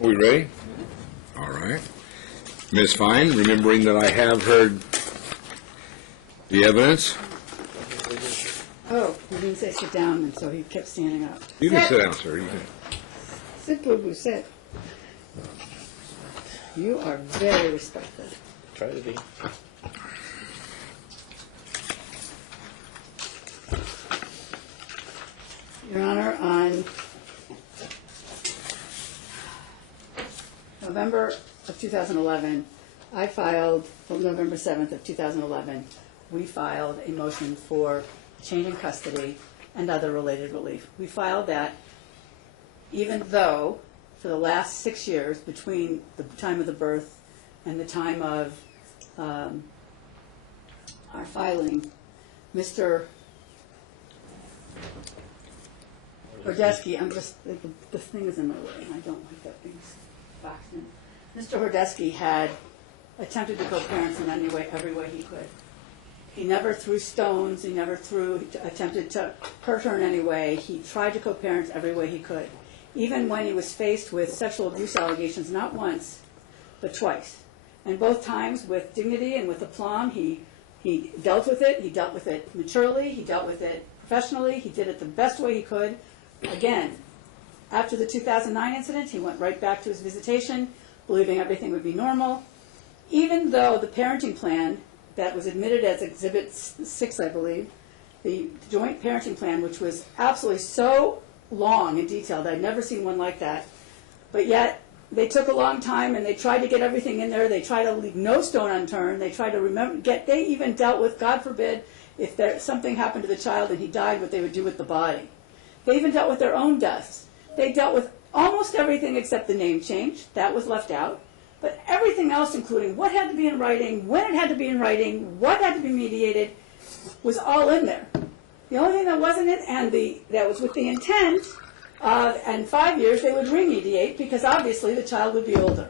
Are we ready? All right. Ms. Fine, remembering that I have heard the evidence. Oh, he didn't say sit down, and so he kept standing up. You can sit down, sir. You can. Sit, boo-boo, sit. You are very respectful. Try to be. Your Honor, on November of 2011, November 7th of 2011, we filed a motion for change in custody and other related relief. We filed that even though for the last 6 years, between the time of the birth and the time of our filing, Mr. Horodesky, the thing is in my way, and I don't like that being boxed in. Mr. Horodesky had attempted to co-parent in every way he could. He never threw stones, he never attempted to hurt her in any way. He tried to co-parent every way he could. Even when he was faced with sexual abuse allegations, not once, but twice. And both times with dignity and with aplomb, he dealt with it. He dealt with it maturely. He dealt with it professionally. He did it the best way he could. Again, after the 2009 incident, he went right back to his visitation, believing everything would be normal. Even though the parenting plan that was admitted as Exhibit 6, I believe, the joint parenting plan, which was absolutely so long and detailed, I'd never seen one like that, but yet they took a long time and they tried to get everything in there. They tried to leave no stone unturned. They tried to they even dealt with, God forbid, if something happened to the child and he died, what they would do with the body. They even dealt with their own deaths. They dealt with almost everything except the name change. That was left out. But everything else, including what had to be in writing, when it had to be in writing, what had to be mediated, was all in there. The only thing that wasn't in, and that was with the intent of, in 5 years, they would remediate because obviously the child would be older.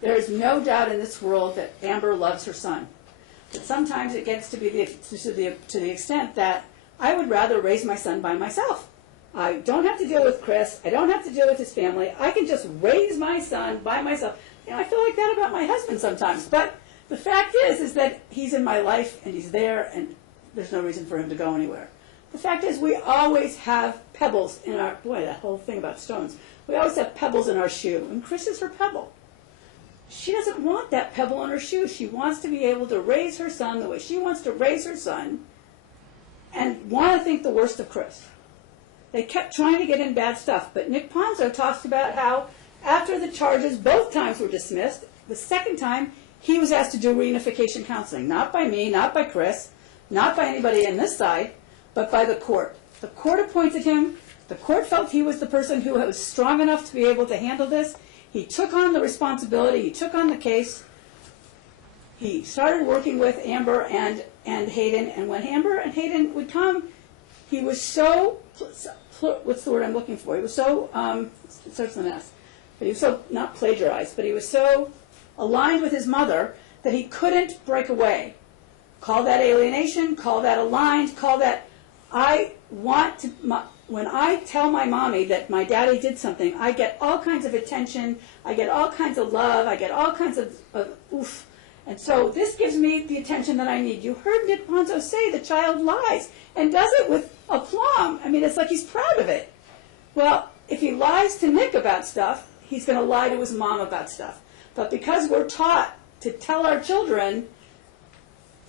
There is no doubt in this world that Amber loves her son. But sometimes it gets to be to the extent that I would rather raise my son by myself. I don't have to deal with Chris. I don't have to deal with his family. I can just raise my son by myself. I feel like that about my husband sometimes. But the fact is that he's in my life and he's there and there's no reason for him to go anywhere. The fact is we always have pebbles in our, boy, that whole thing about stones. We always have pebbles in our shoe. And Chris is her pebble. She doesn't want that pebble in her shoe. She wants to be able to raise her son the way she wants to raise her son and want to think the worst of Chris. They kept trying to get in bad stuff, but Nick Ponzo talks about how after the charges both times were dismissed, the second time he was asked to do reunification counseling, not by me, not by Chris, not by anybody on this side, but by the court. The court appointed him. The court felt he was the person who was strong enough to be able to handle this. He took on the responsibility. He took on the case. He started working with Amber and Hayden, and when Amber and Hayden would come, he was so, what's the word I'm looking for? He was so, it starts with an S, but he was so, not plagiarized, but he was so aligned with his mother that he couldn't break away. Call that alienation, call that aligned, call that, when I tell my mommy that my daddy did something, I get all kinds of attention, I get all kinds of love, I get all kinds of oof. And so this gives me the attention that I need. You heard Nick Ponzo say the child lies and does it with aplomb. I mean, it's like he's proud of it. Well, if he lies to Nick about stuff, he's going to lie to his mom about stuff. But because we're taught to tell our children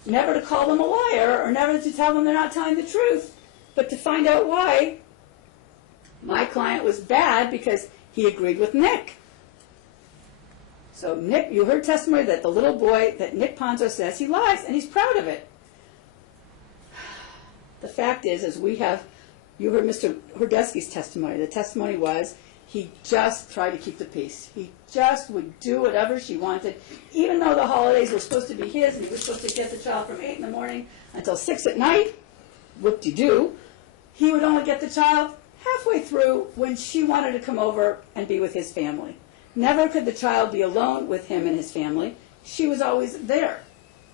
never to call them a liar or never to tell them they're not telling the truth, but to find out why, my client was bad because he agreed with Nick. So Nick, you heard testimony that the little boy, that Nick Ponzo says he lies, and he's proud of it. The fact is you heard Mr. Horodesky's testimony. The testimony was he just tried to keep the peace. He just would do whatever she wanted, even though the holidays were supposed to be his, and he was supposed to get the child from 8 in the morning until 6 at night, whoop-de-doo. He would only get the child halfway through when she wanted to come over and be with his family. Never could the child be alone with him and his family. She was always there,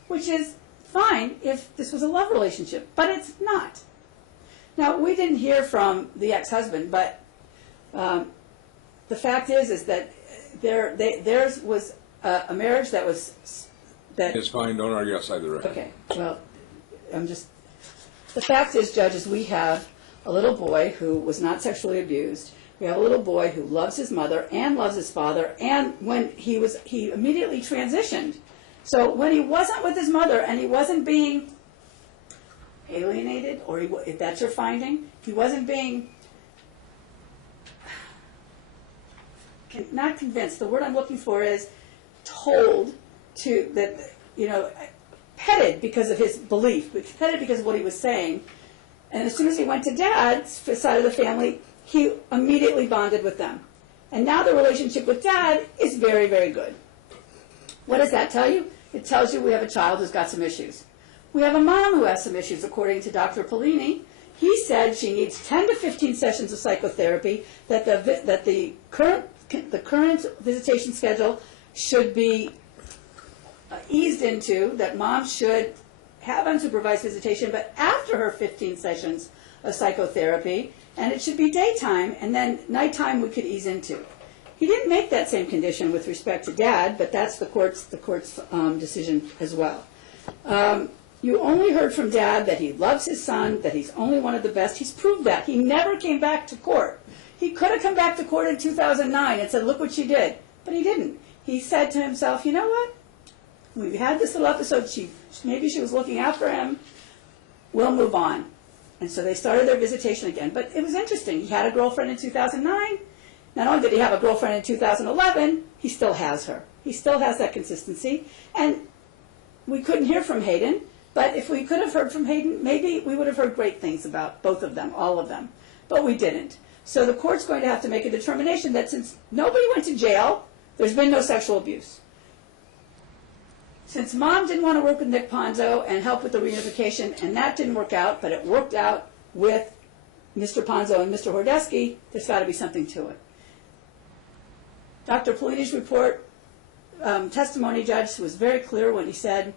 which is fine if this was a love relationship, but it's not. Now, we didn't hear from the ex-husband, but the fact is that theirs was a marriage that was, that... It's fine, don't argue outside the record. Okay, well, the fact is, judges, we have a little boy who was not sexually abused. We have a little boy who loves his mother and loves his father, and when he immediately transitioned. So when he wasn't with his mother and he wasn't being alienated, or if that's your finding, he wasn't being, not convinced, the word I'm looking for is told to, that, petted because of his belief, petted because of what he was saying. And as soon as he went to Dad's side of the family, he immediately bonded with them. And now the relationship with Dad is very, very good. What does that tell you? It tells you we have a child who's got some issues. We have a mom who has some issues, according to Dr. Polini. He said she needs 10 to 15 sessions of psychotherapy, that the current visitation schedule should be eased into, that mom should have unsupervised visitation, but after her 15 sessions of psychotherapy, and it should be daytime, and then nighttime we could ease into. He didn't make that same condition with respect to Dad, but that's the court's decision as well. You only heard from Dad that he loves his son, that he's only one of the best. He's proved that. He never came back to court. He could have come back to court in 2009 and said, look what she did. But he didn't. He said to himself, you know what? We've had this little episode. Maybe she was looking out for him. We'll move on. And so they started their visitation again. But it was interesting. He had a girlfriend in 2009. Not only did he have a girlfriend in 2011, he still has her. He still has that consistency. And we couldn't hear from Hayden. But if we could have heard from Hayden, maybe we would have heard great things about both of them, all of them. But we didn't. So the court's going to have to make a determination that since nobody went to jail, there's been no sexual abuse. Since Mom didn't want to work with Nick Ponzo and help with the reunification, and that didn't work out, but it worked out with Mr. Ponzo and Mr. Horodesky, there's got to be something to it. Dr. Polini's report, testimony judge, was very clear when he said,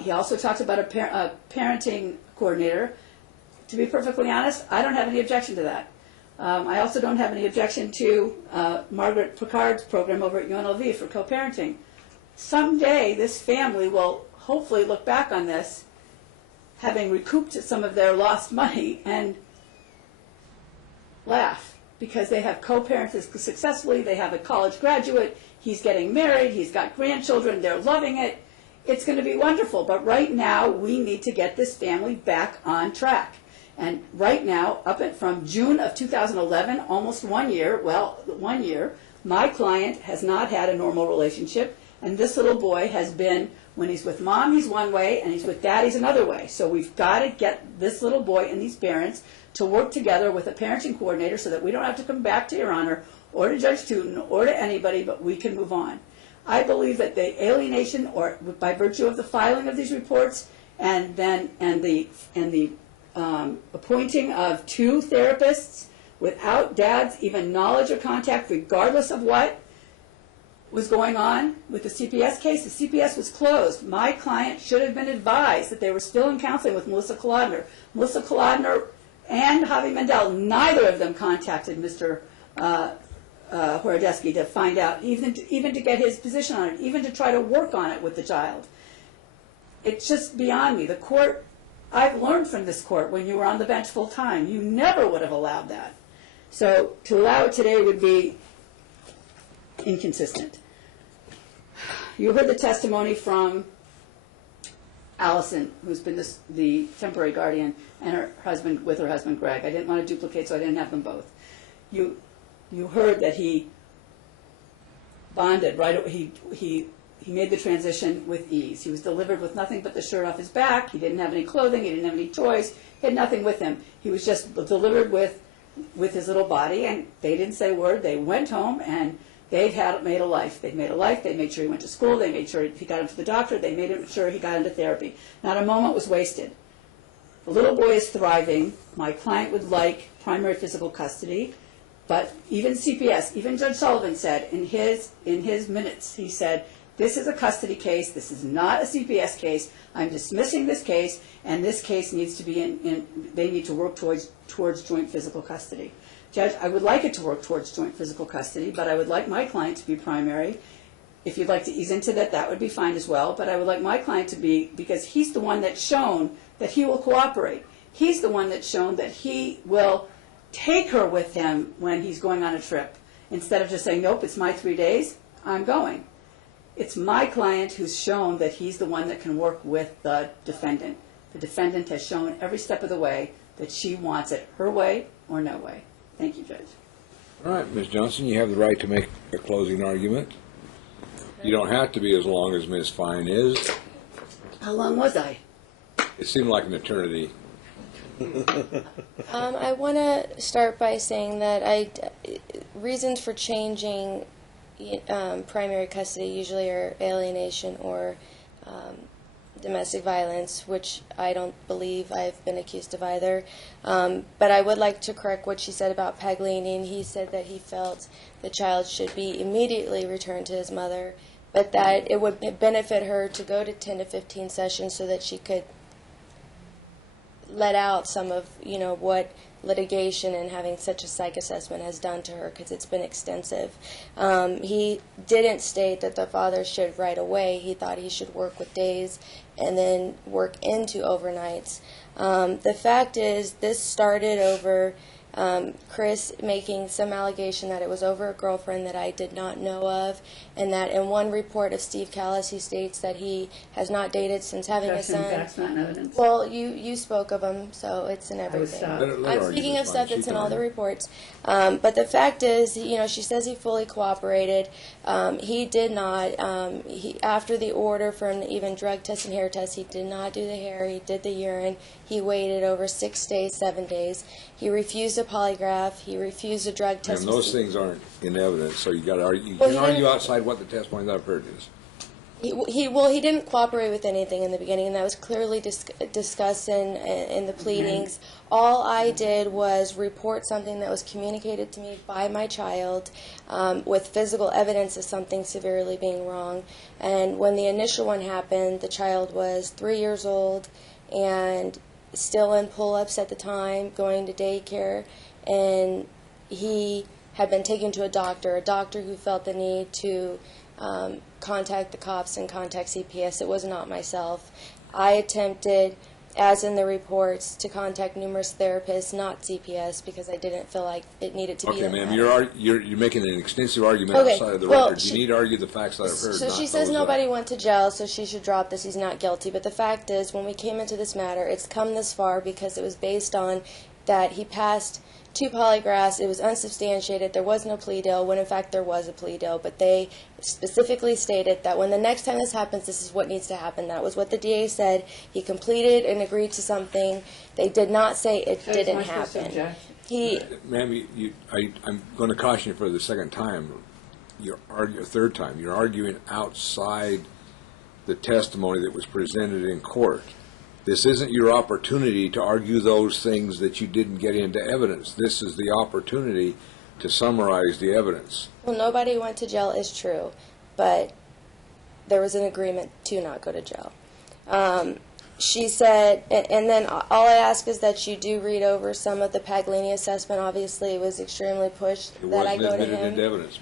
he also talks about a parenting coordinator. To be perfectly honest, I don't have any objection to that. I also don't have any objection to Margaret Picard's program over at UNLV for co-parenting. Someday, this family will hopefully look back on this, having recouped some of their lost money, and laugh, because they have co-parented successfully. They have a college graduate. He's getting married. He's got grandchildren. They're loving it. It's going to be wonderful. But right now, we need to get this family back on track. And right now, from June of 2011, almost 1 year, my client has not had a normal relationship. And this little boy has been, when he's with Mom, he's one way, and he's with Dad, he's another way. So we've got to get this little boy and these parents to work together with a parenting coordinator so that we don't have to come back to Your Honor or to Judge Tootin or to anybody, but we can move on. I believe that the alienation, or by virtue of the filing of these reports, and the appointing of 2 therapists without Dad's even knowledge or contact, regardless of what was going on with the CPS case. The CPS was closed. My client should have been advised that they were still in counseling with Melissa Kolodner. Melissa Kolodner and Javi Mendel, neither of them contacted Mr. Horodesky to find out, even to get his position on it, even to try to work on it with the child. It's just beyond me. The court, I've learned from this court when you were on the bench full time, you never would have allowed that. So to allow it today would be inconsistent. You heard the testimony from Allison, who's been the temporary guardian, and her husband Greg. I didn't want to duplicate, so I didn't have them both. You heard that he bonded right. He made the transition with ease. He was delivered with nothing but the shirt off his back. He didn't have any clothing. He didn't have any toys. He had nothing with him. He was just delivered with his little body, and they didn't say a word. They went home, and they'd made a life. They'd made a life. They made sure he went to school. They made sure he got into the doctor. They made sure he got into therapy. Not a moment was wasted. The little boy is thriving. My client would like primary physical custody, but even CPS, even Judge Sullivan said in his minutes, he said, this is a custody case, this is not a CPS case, I'm dismissing this case, and this case needs to be they need to work towards joint physical custody. Judge, I would like it to work towards joint physical custody, but I would like my client to be primary. If you'd like to ease into that, that would be fine as well, but I would like my client to be, because he's the one that's shown that he will cooperate. He's the one that's shown that he will take her with him when he's going on a trip, instead of just saying, nope, it's my 3 days, I'm going. It's my client who's shown that he's the one that can work with the defendant. The defendant has shown every step of the way that she wants it her way or no way. Thank you, Judge. All right, Ms. Johnson, you have the right to make a closing argument. You don't have to be as long as Ms. Fine is. How long was I? It seemed like an eternity. I want to start by saying that reasons for changing primary custody usually are alienation or domestic violence, which I don't believe I've been accused of either. But I would like to correct what she said about Paglini, and he said that he felt the child should be immediately returned to his mother, but that it would benefit her to go to 10 to 15 sessions so that she could let out some of, what litigation and having such a psych assessment has done to her, because it's been extensive. He didn't state that the father should right away. He thought he should work with days and then work into overnights. The fact is, this started over Chris making some allegation that it was over a girlfriend that I did not know of, and that in one report of Steve Callis, he states that he has not dated since having a son. That's not evidence. Well, you spoke of him, so it's in everything. I'm speaking of stuff that's in all the reports. But the fact is, she says he fully cooperated. He did not. After the order from even drug test and hair test, he did not do the hair. He did the urine. He waited over 6 days, 7 days. He refused a polygraph. He refused a drug test. And those things aren't in evidence, so you got to argue. You can argue outside what the testimony that I've heard is. He didn't cooperate with anything in the beginning, and that was clearly discussed in the pleadings. All I did was report something that was communicated to me by my child with physical evidence of something severely being wrong. And when the initial one happened, the child was 3 years old and still in pull-ups at the time, going to daycare, and he had been taken to a doctor who felt the need to contact the cops and contact CPS. It was not myself. I attempted, as in the reports, to contact numerous therapists, not CPS, because I didn't feel like it needed to be. Okay, ma'am, you're making an extensive argument outside of the record. You need to argue the facts that I've heard. So she says nobody went to jail, so she should drop this. He's not guilty. But the fact is, when we came into this matter, it's come this far because it was based on that he passed 2 polygraphs. It was unsubstantiated. There was no plea deal, when in fact there was a plea deal. But they specifically stated that when the next time this happens, this is what needs to happen. That was what the DA said. He completed and agreed to something. They did not say it didn't happen. Ma'am, I'm going to caution you for the second time. Third time. You're arguing outside the testimony that was presented in court. This isn't your opportunity to argue those things that you didn't get into evidence. This is the opportunity to summarize the evidence. Well, nobody went to jail is true, but there was an agreement to not go to jail. She said, and then all I ask is that you do read over some of the Paglini assessment. Obviously, it was extremely pushed that I go to him. It wasn't admitted into evidence,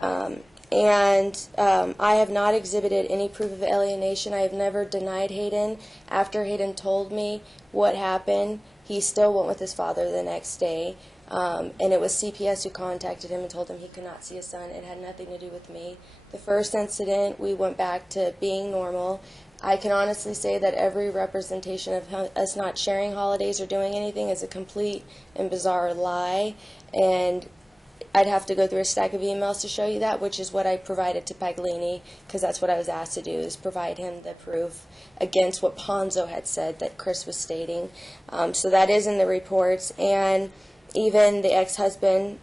ma'am. And I have not exhibited any proof of alienation. I have never denied Hayden. After Hayden told me what happened, he still went with his father the next day. And it was CPS who contacted him and told him he could not see his son. It had nothing to do with me. The first incident, we went back to being normal. I can honestly say that every representation of us not sharing holidays or doing anything is a complete and bizarre lie. And I'd have to go through a stack of emails to show you that, which is what I provided to Paglini, because that's what I was asked to do, is provide him the proof against what Ponzo had said that Chris was stating. So that is in the reports. And even the ex-husband,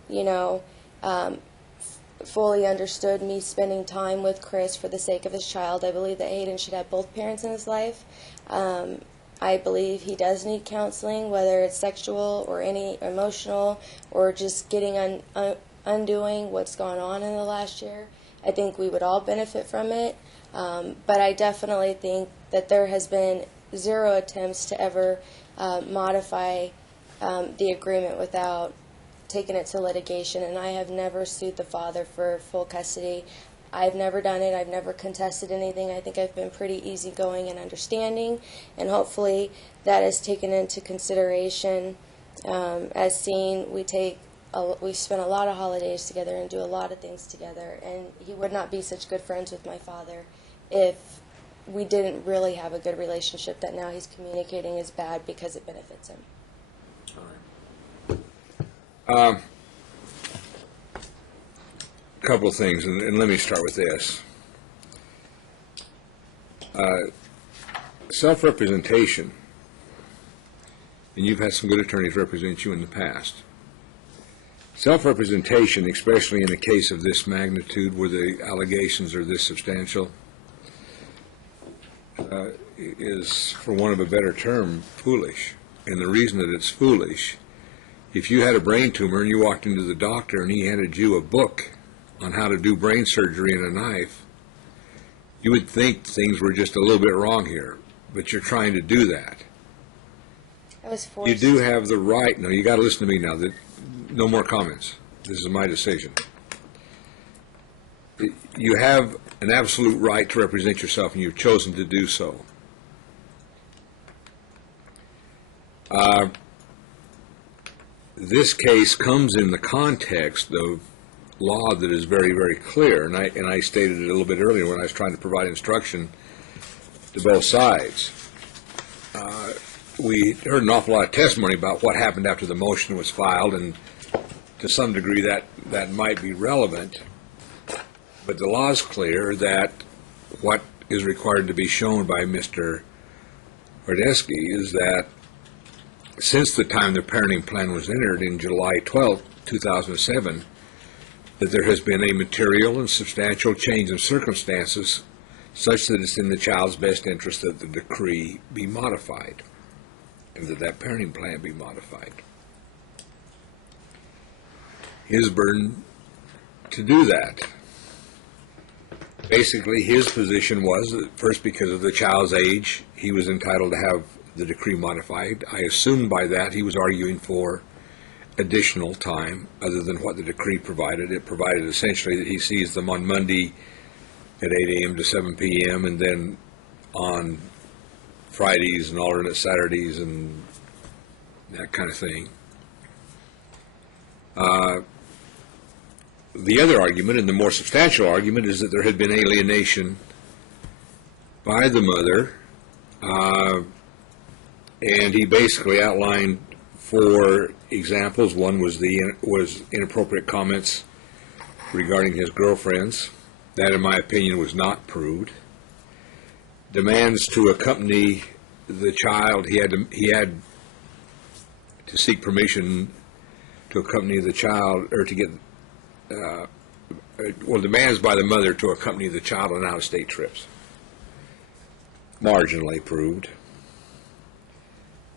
fully understood me spending time with Chris for the sake of his child. I believe that Hayden should have both parents in his life. I believe he does need counseling, whether it's sexual or any emotional or just getting undoing what's gone on in the last year. I think we would all benefit from it. But I definitely think that there has been zero attempts to ever modify the agreement without taking it to litigation, and I have never sued the father for full custody. I've never done it. I've never contested anything. I think I've been pretty easygoing and understanding, and hopefully that is taken into consideration. As seen, we spend a lot of holidays together and do a lot of things together, and he would not be such good friends with my father if we didn't really have a good relationship that now he's communicating is bad because it benefits him. A couple of things, and let me start with this. Self-representation, and you've had some good attorneys represent you in the past. Self-representation, especially in a case of this magnitude where the allegations are this substantial, is, for want of a better term, foolish. And the reason that it's foolish, if you had a brain tumor and you walked into the doctor and he handed you a book on how to do brain surgery and a knife, you would think things were just a little bit wrong here, but you're trying to do that. I was forced. You do have the right. No, you got to listen to me now. No more comments. This is my decision. You have an absolute right to represent yourself, and you've chosen to do so. This case comes in the context of law that is very, very clear, and I stated it a little bit earlier when I was trying to provide instruction to both sides. We heard an awful lot of testimony about what happened after the motion was filed, and to some degree that might be relevant, but the law is clear that what is required to be shown by Mr. Horodesky is that since the time the parenting plan was entered in July 12, 2007, that there has been a material and substantial change in circumstances such that it's in the child's best interest that the decree be modified and that parenting plan be modified. His burden to do that. Basically, his position was that first, because of the child's age, he was entitled to have the decree modified. I assumed by that he was arguing for additional time other than what the decree provided. It provided essentially that he sees them on Monday at 8 a.m. to 7 p.m. and then on Fridays and alternate Saturdays and that kind of thing. The other argument, and the more substantial argument, is that there had been alienation by the mother, and he basically outlined 4 examples. One was inappropriate comments regarding his girlfriends. That, in my opinion, was not proved. Demands to accompany the child. He had to seek permission to accompany the child, or to get, demands by the mother to accompany the child on out-of-state trips. Marginally proved.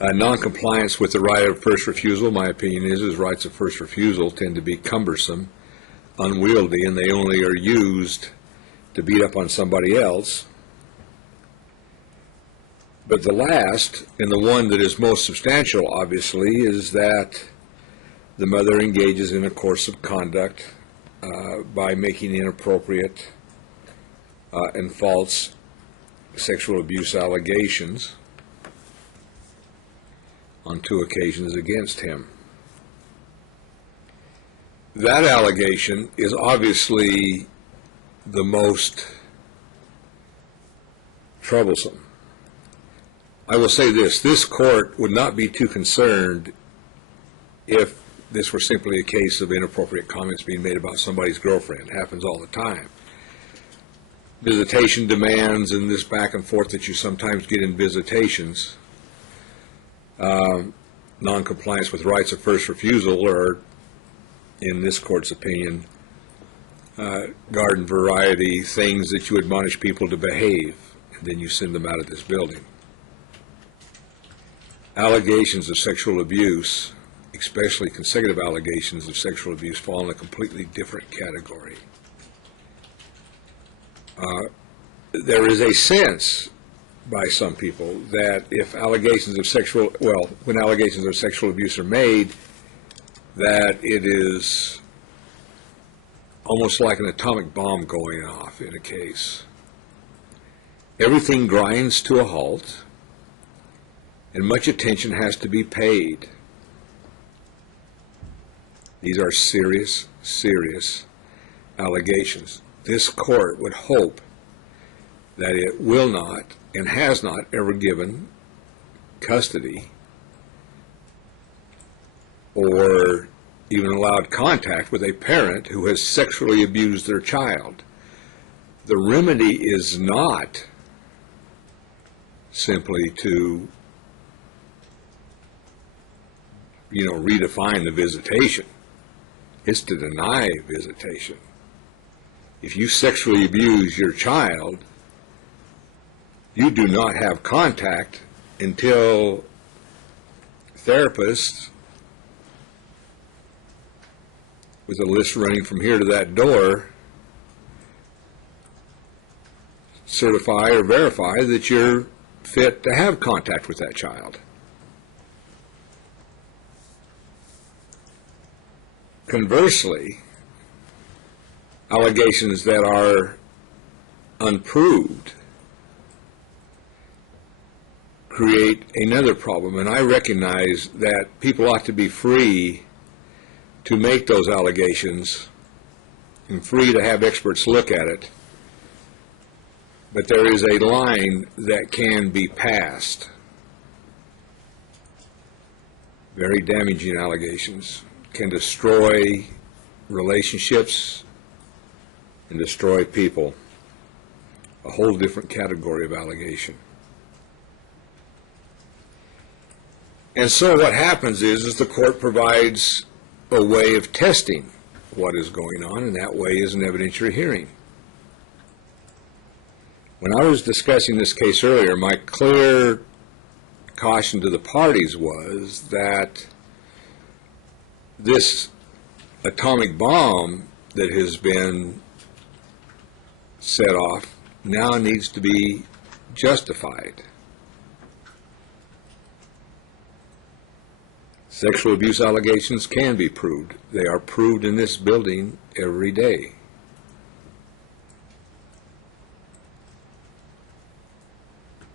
Non-compliance with the right of first refusal, my opinion is rights of first refusal tend to be cumbersome, unwieldy, and they only are used to beat up on somebody else. But the last, and the one that is most substantial, obviously, is that the mother engages in a course of conduct by making inappropriate and false sexual abuse allegations on 2 occasions against him. That allegation is obviously the most troublesome. I will say this court would not be too concerned if this were simply a case of inappropriate comments being made about somebody's girlfriend. It happens all the time. Visitation demands and this back and forth that you sometimes get in visitations, non-compliance with rights of first refusal, or, in this court's opinion, garden variety things that you admonish people to behave, and then you send them out of this building. Allegations of sexual abuse, especially consecutive allegations of sexual abuse, fall in a completely different category. there is a sense by some people that if allegations of sexual, well, when allegations of sexual abuse are made, that it is almost like an atomic bomb going off in a case. Everything grinds to a halt, and much attention has to be paid. These are serious, serious allegations. This court would hope that it will not and has not ever given custody or even allowed contact with a parent who has sexually abused their child. The remedy is not simply to, redefine the visitation. It's to deny visitation. If you sexually abuse your child, you do not have contact until therapists, with a list running from here to that door, certify or verify that you're fit to have contact with that child. Conversely, allegations that are unproved create another problem, and I recognize that people ought to be free to make those allegations and free to have experts look at it, but there is a line that can be passed. Very damaging allegations can destroy relationships and destroy people. A whole different category of allegation. And so what happens is the court provides a way of testing what is going on, and that way is an evidentiary hearing. When I was discussing this case earlier, my clear caution to the parties was that this atomic bomb that has been set off now needs to be justified. Sexual abuse allegations can be proved. They are proved in this building every day.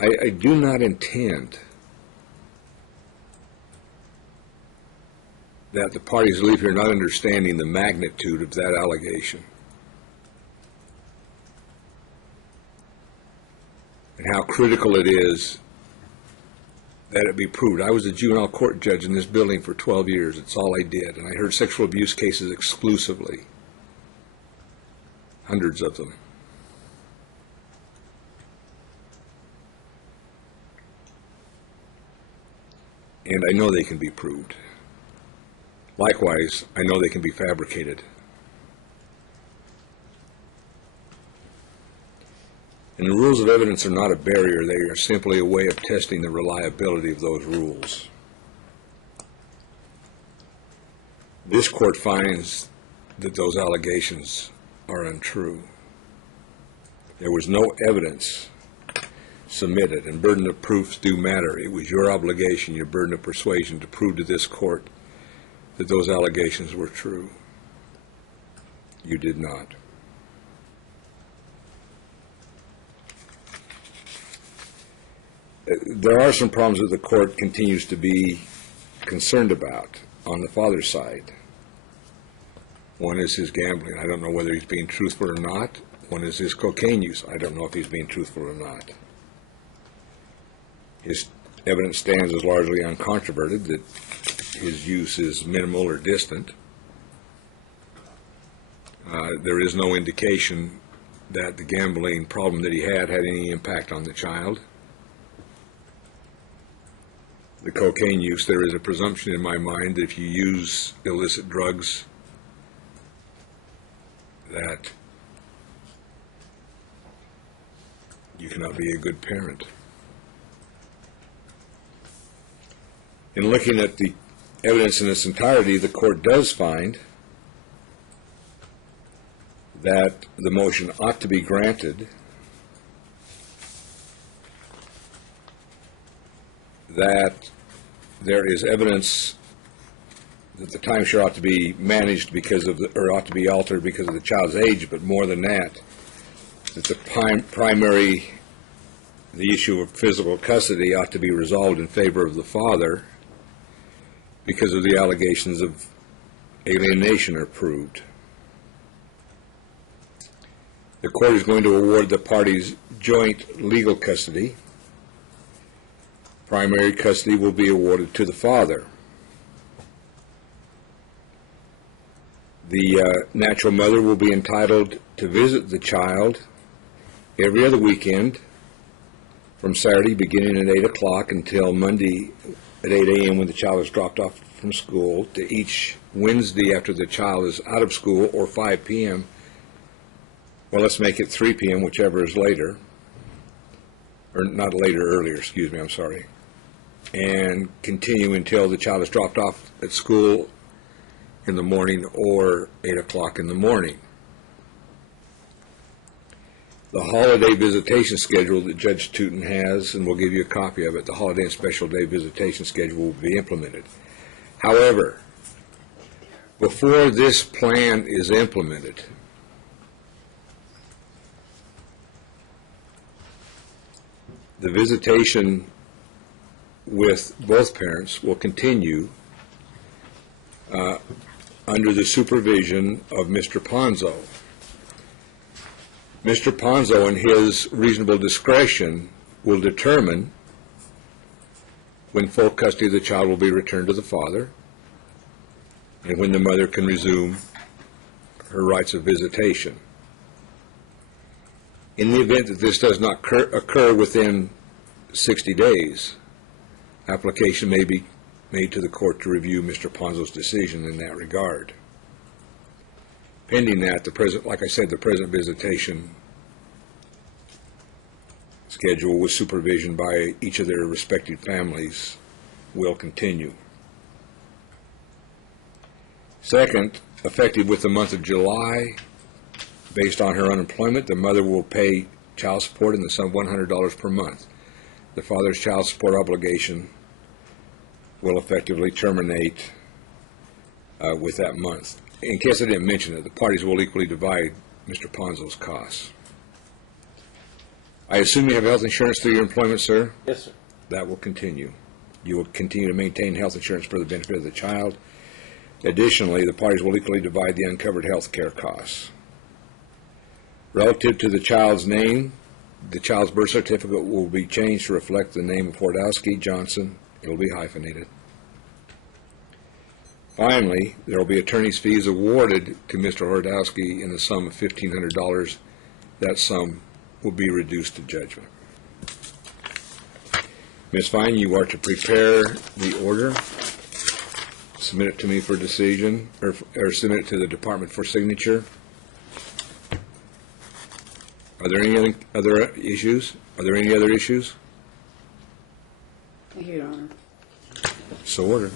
I do not intend that the parties leave here not understanding the magnitude of that allegation and how critical it is that it be proved. I was a juvenile court judge in this building for 12 years. It's all I did. And I heard sexual abuse cases exclusively. Hundreds of them. And I know they can be proved. Likewise, I know they can be fabricated. And the rules of evidence are not a barrier. They are simply a way of testing the reliability of those rules. This court finds that those allegations are untrue. There was no evidence submitted, and burden of proofs do matter. It was your obligation, your burden of persuasion, to prove to this court that those allegations were true. You did not. There are some problems that the court continues to be concerned about on the father's side. One is his gambling. I don't know whether he's being truthful or not. One is his cocaine use. I don't know if he's being truthful or not. His evidence stands as largely uncontroverted that his use is minimal or distant. There is no indication that the gambling problem that he had any impact on the child. The cocaine use, there is a presumption in my mind that if you use illicit drugs, that you cannot be a good parent. In looking at the evidence in its entirety, the court does find that the motion ought to be granted, that there is evidence that the timeshare ought to be managed because of the, or ought to be altered because of the child's age, but more than that, that the the issue of physical custody ought to be resolved in favor of the father because of the allegations of alienation are proved. The court is going to award the parties joint legal custody. Primary custody will be awarded to the father. The natural mother will be entitled to visit the child every other weekend from Saturday beginning at 8 o'clock until Monday at 8 a.m. when the child is dropped off from school, to each Wednesday after the child is out of school, or 5 p.m. Well, let's make it 3 p.m., whichever is later. Or not later, earlier, excuse me, I'm sorry. And continue until the child is dropped off at school in the morning or 8 o'clock in the morning. The holiday visitation schedule that Judge Tootin has, and we'll give you a copy of it, the holiday and special day visitation schedule will be implemented. However, before this plan is implemented, the visitation with both parents will continue under the supervision of Mr. Ponzo. Mr. Ponzo, in his reasonable discretion, will determine when full custody of the child will be returned to the father and when the mother can resume her rights of visitation. In the event that this does not occur within 60 days, application may be made to the court to review Mr. Ponzo's decision in that regard. Pending that, like I said, the present visitation schedule with supervision by each of their respective families will continue. Second, effective with the month of July, based on her unemployment, the mother will pay child support in the sum of $100 per month. The father's child support obligation will effectively terminate with that month. In case I didn't mention it, the parties will equally divide Mr. Ponzo's costs. I assume you have health insurance through your employment, sir? Yes, sir. That will continue. You will continue to maintain health insurance for the benefit of the child. Additionally, the parties will equally divide the uncovered health care costs. Relative to the child's name, the child's birth certificate will be changed to reflect the name of Horodesky Johnson. It will be hyphenated. Finally, there will be attorney's fees awarded to Mr. Horodesky in the sum of $1,500. That sum will be reduced to judgment. Ms. Fine, you are to prepare the order, submit it to me for decision, or submit it to the department for signature. Are there any other issues? Are there any other issues? Thank you, Your Honor. So ordered.